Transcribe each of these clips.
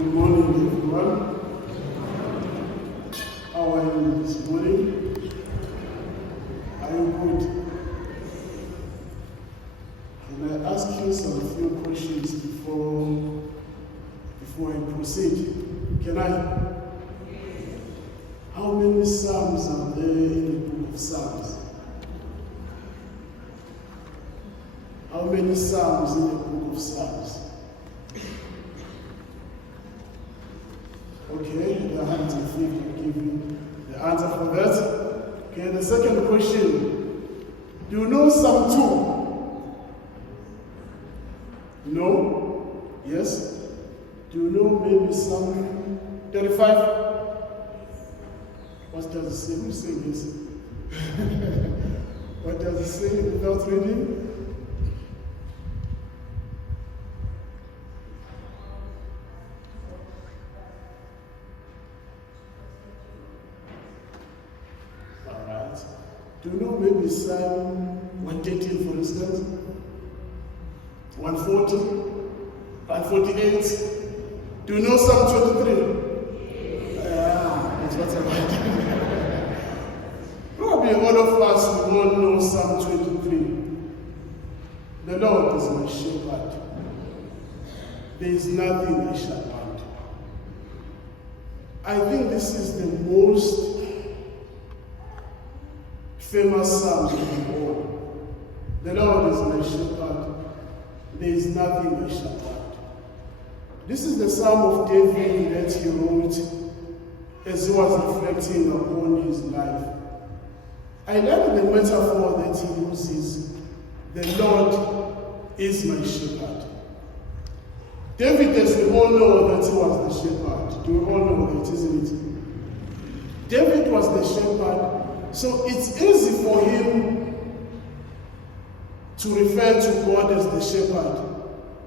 Good morning, everyone. How are you this morning? Are you good? Can I ask you some few questions before I proceed? Can I? How many Psalms are there in the book of Psalms? How many Psalms in the book of Psalms? Okay, the hands of faith will give you the answer for that. Okay, the second question. Do you know Psalm 2? No? Yes? Do you know maybe Psalm 35? What does it say? Who say this? What does it say without reading? Do you know maybe Psalm 113, for instance? 140? 148? Do you know Psalm 23? That's what's about. Probably all of us will all know Psalm 23. The Lord is my shepherd. There is nothing I shall want. I think this is the most famous psalm of them all. The Lord is my shepherd. There is nothing I shall want. This is the Psalm of David that he wrote as he was reflecting upon his life. I like the metaphor that he uses. The Lord is my shepherd. David, as we all know, that he was the shepherd. Do we all know that, isn't it? David was the shepherd. So it's easy for him to refer to God as the shepherd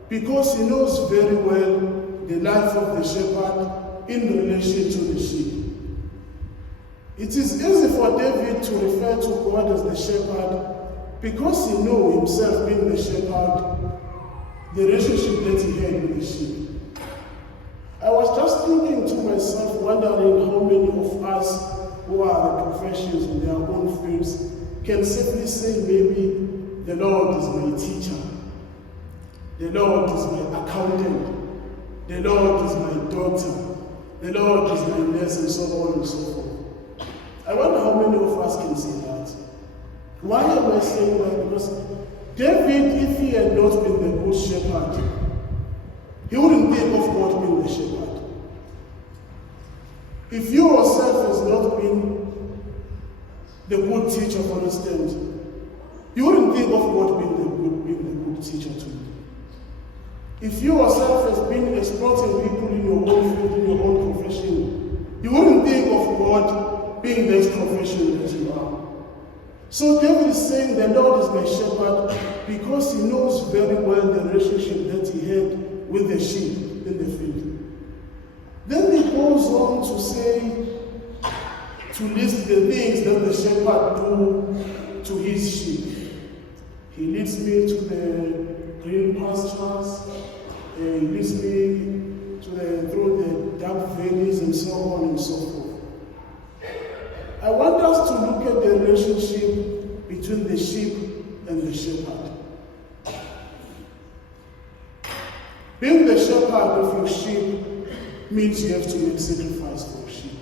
because he knows very well the life of the shepherd in relation to the sheep. It is easy for David to refer to God as the shepherd because he knows himself being the shepherd, the relationship that he had with the sheep. I was just thinking to myself, wondering how many of us who are the professions in their own fields can simply say maybe the Lord is my teacher, the Lord is my accountant, the Lord is my doctor, the Lord is my nurse, and so on and so forth. I wonder how many of us can say that. Why am I saying that? Because David, if he had not been the good shepherd, he wouldn't think of God being the shepherd. If you yourself has not been the good teacher, for instance, you wouldn't think of God being the good teacher to you. If you yourself has been exploiting people in your own field, in your own profession, you wouldn't think of God being that profession that you are. So David is saying the Lord is my shepherd because he knows very well the relationship that he had with the sheep in the field. Then he goes on to say, to list the things that the shepherd do to his sheep. He leads me to the green pastures, he leads me through the dark valleys, and so on and so forth. I want us to look at the relationship between the sheep and the shepherd. Being the shepherd of your sheep means you have to make sacrifice for sheep.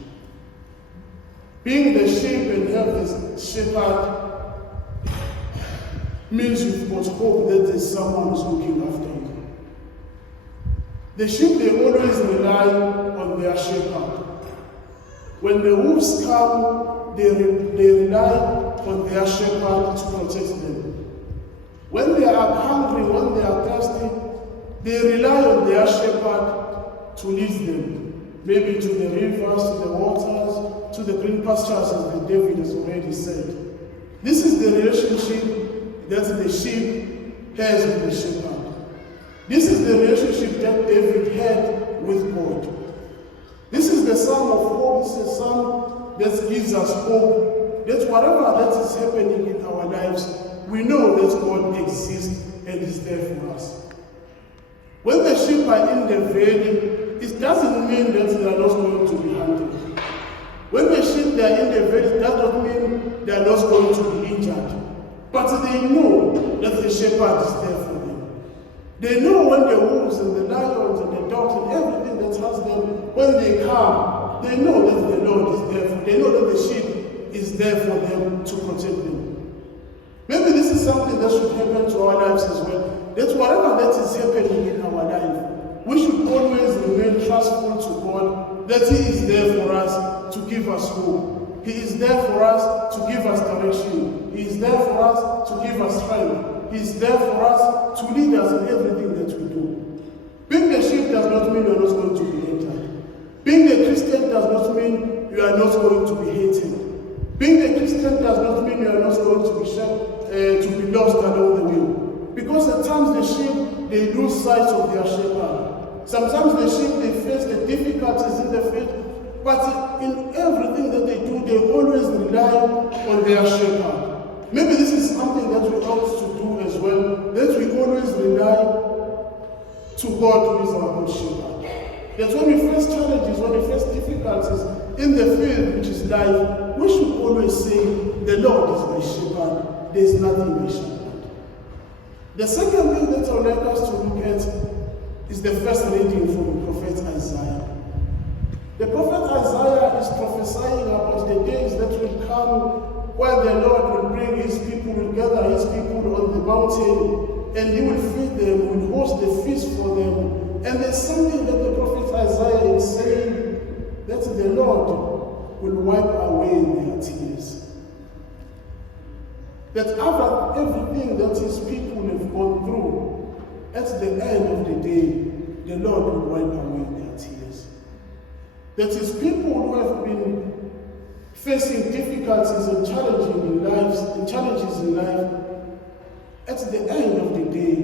Being the sheep and have the shepherd means you've got hope that there's someone who's looking after you. The sheep, they always rely on their shepherd. When the wolves come, they rely on their shepherd to protect them. When they are hungry, when they are thirsty, they rely on their shepherd to lead them, maybe to the rivers, to the waters, to the green pastures, as David has already said. This is the relationship that the sheep has with the shepherd. This is the relationship that David had with God. This is the psalm of hope. This is a psalm that gives us hope that whatever that is happening in our lives, we know that God exists and is there for us. When the sheep are in the valley, it's doesn't mean that they are not going to be hunted. When the sheep they are in the village, that doesn't mean they are not going to be injured. But they know that the shepherd is there for them. They know when the wolves and the lions and the dogs and everything that has them, when they come, they know that the Lord is there for them. They know that the sheep is there for them to protect them. Maybe this is something that should happen to our lives as well. That whatever that is happening in our life, we should always remain trustful to God, that He is there for us to give us hope. He is there for us to give us direction. He is there for us to give us strength. He is there for us to lead us in everything that we do. Being a sheep does not mean you are not going to be hated. Being a Christian does not mean you are not going to be hated. Being a Christian does not mean you are not going to be lost along the way. Because at times the sheep, they lose sight of their shepherd. Sometimes the sheep, they face the difficulties in the faith, but in everything that they do, they always rely on their shepherd. Maybe this is something that we ought to do as well, that we always rely to God who is our good shepherd. That when we face challenges, when we face difficulties in the field, which is life, we should always say, the Lord is my shepherd, there is nothing my shepherd. The second thing that I would like us to look at is the first reading from the prophet Isaiah. The prophet Isaiah is prophesying about the days that will come where the Lord will bring His people, will gather His people on the mountain, and He will feed them, will host the feast for them. And there's something that the prophet Isaiah is saying, that the Lord will wipe away their tears. That after everything that His people have gone through, at the end of the day, the Lord will wipe away their tears. That His people who have been facing difficulties and challenges in life, at the end of the day,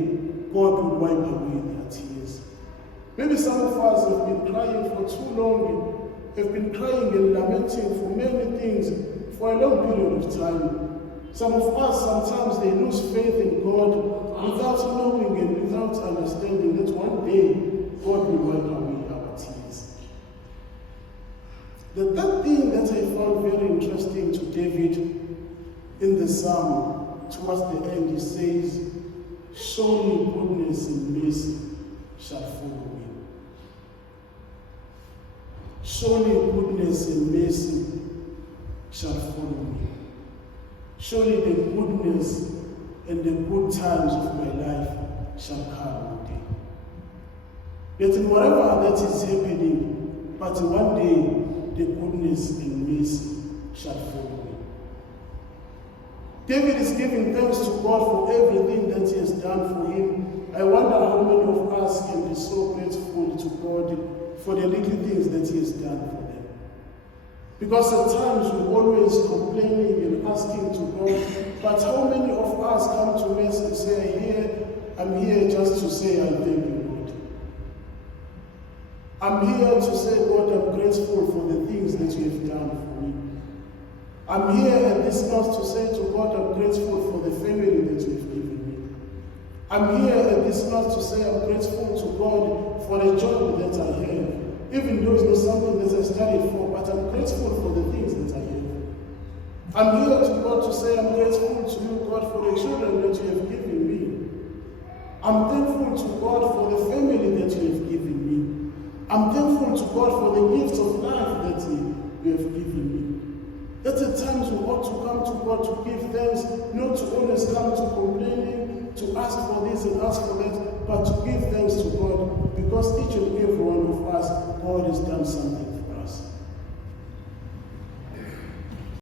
God will wipe away their tears. Maybe some of us have been crying for too long, have been crying and lamenting for many things for a long period of time. Some of us, sometimes they lose faith in God without knowing and without understanding that one day God will wipe away our tears. The third thing that I found very interesting to David in the psalm, towards the end, he says, surely goodness and mercy shall follow me. Surely goodness and mercy shall follow me. Surely the goodness and the good times of my life shall come one day. Yet in whatever that is happening, but one day the goodness and mercy shall follow me. David is giving thanks to God for everything that He has done for him. I wonder how many of us can be so grateful to God for the little things that He has done for them. Because at times we're always complaining and asking to God, but how many of us come to Mass and say, I'm here just to say I thank you, Lord. I'm here to say, God, I'm grateful for the things that you have done for me. I'm here at this Mass to say to God, I'm grateful for the family that you have given me. I'm here at this Mass to say I'm grateful to God for the job that I have. Even though it's not something that I studied for, but I'm grateful for the things that I have. I'm here to God to say I'm grateful to you, God, for the children that you have given me. I'm thankful to God for the family that you have given me. I'm thankful to God for the gifts of life that you have given me. That at times we ought to come to God to give thanks, not to always come to complaining, to ask for this and ask for that, but to give thanks to God, because each and every one of us, God has done something